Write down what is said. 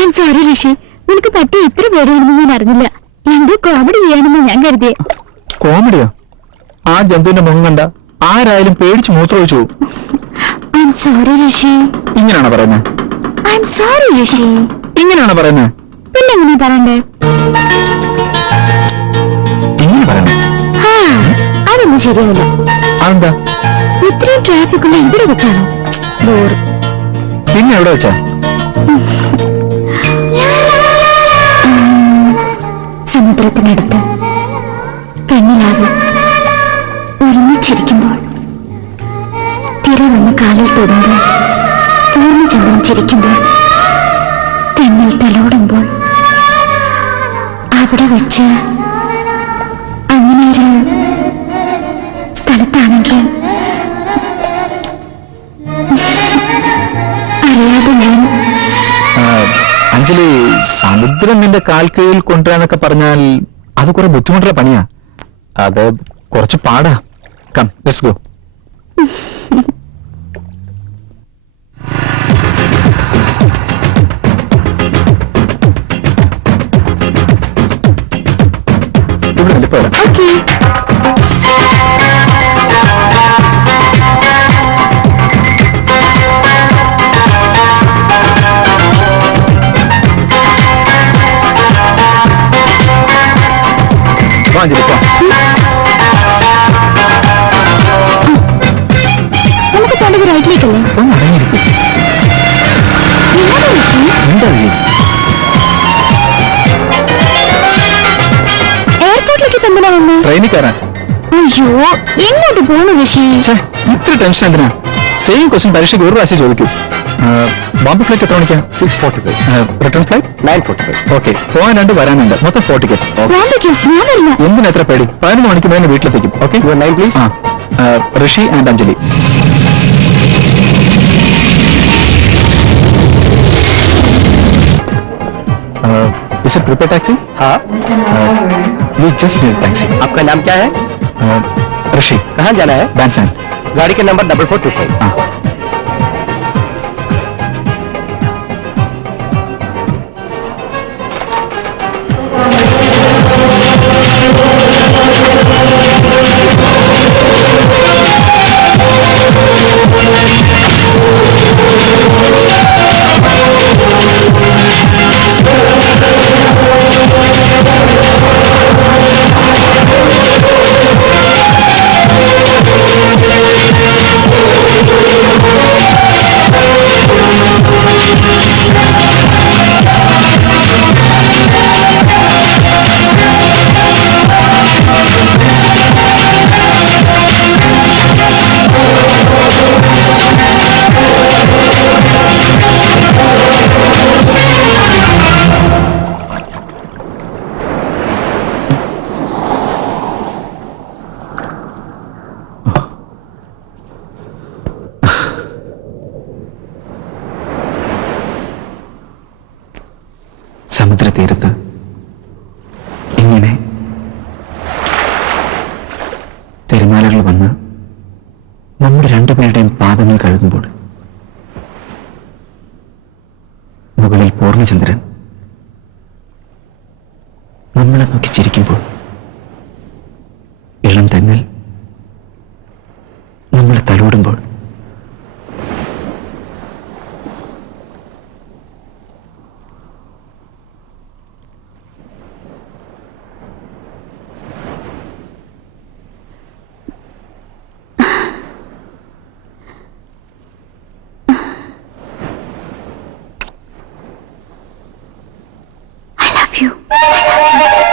I sorry ഋഷി, നിനക്ക് പറ്റിയ ഇത്ര പേരാണെന്ന് ഞാൻ അറിഞ്ഞില്ല. എന്തോ കോമഡി ചെയ്യാണെന്ന് ഞാൻ കരുതിയേ. കോമഡിയോ? ആ ജന്തുവിന്റെ മുഖം കണ്ട ആരായാലും പേടിച്ച് മൂത്രമൊഴിച്ചു പോകും. ഐ സോറി ഋഷി. ഇങ്ങനെയാണോ പറയുന്നത്? ഐ സോറി ഋഷി. ഇങ്ങനെയാണോ പറയുന്നത്? പിന്നെ എങ്ങനെ പറയണ്ടേ? ഇങ്ങനെ പറയണേ? അതൊന്നും ശരിയാവില്ല. അതെന്താ? ഇത്രയും ട്രാഫിക് ഉള്ള ഇവിടെ വെച്ചാണോ? ബോർ. പിന്നെ എവിടെ വെച്ചാ? സമുദ്രത്തിനടുത്ത് പെണ്ണിലാവ് ഒരുമിച്ചിരിക്കുമ്പോൾ, തിര വന്ന് കാലിൽ തൊടുമ്പോൾ, പൂർണ്ണചന്ദ്രൻ ചിരിക്കുമ്പോൾ, തെന്നിൽ തലോടുമ്പോൾ, അവിടെ വെച്ച് അങ്ങനെയൊരു സ്ഥലത്താണെങ്കിൽ അറിയാതെ ഞാൻ അഞ്ജലി, സമുദ്രം നിന്റെ കാൽക്കീഴിൽ കൊണ്ടുവരാനൊക്കെ പറഞ്ഞാൽ അത് കുറെ ബുദ്ധിമുട്ടുള്ള പണിയാ. അത് കുറച്ച് പാടാ. Come, let's go. ഇവിടെ പോരാ. അഞ്ജലി പോ. നമുക്ക് പോണ്ടത് റൈറ്റിലേക്കല്ലേ? ഒന്ന് അടങ്ങിയിരിക്കും. എയർപോർട്ടിലേക്ക് എന്തിനാ വന്ന്? ട്രെയിനിൽ കയറാൻ. അയ്യോ, എങ്ങോട്ട് പോണു ഋഷി? ഇത്ര ടെൻഷൻ എന്തിനാ? സെയിം ക്വസ്റ്റ്യൻ പരീക്ഷയ്ക്ക് ഒരു പ്രാവശ്യം ചോദിക്കൂ. ബോംബെ ഫ്ലൈറ്റ് എത്ര മണിക്കാ? 6:45. Return flight 9:45. ഓക്കെ, പോകാൻ 2 വരാനുണ്ട്. മൊത്തം 4 ടിക്കറ്റ്സ്. എന്തിനാ എത്ര പേടി? 11 മണിക്ക് മുന്നേ വീട്ടിലെത്തിക്കും. Okay, your name please. Rishi and Anjali. Is prepaid taxi? हाँ, वी जस्ट नीड टैक्सी. आपका नाम क्या है? ऋषि. कहाँ जाना है? बैंसन. गाड़ी का नंबर 4425. हाँ. സമുദ്രതീരത്ത് ഇങ്ങനെ തിരമാലകൾ വന്ന് നമ്മുടെ രണ്ടുപേരുടെയും പാദങ്ങൾ കഴുകുമ്പോൾ, മുകളിൽ പൂർണ്ണചന്ദ്രൻ നമ്മളെ നോക്കി ചിരിക്കുമ്പോൾ, ഇളം തെന്നൽ നമ്മളെ തലോടുമ്പോൾ, I love you.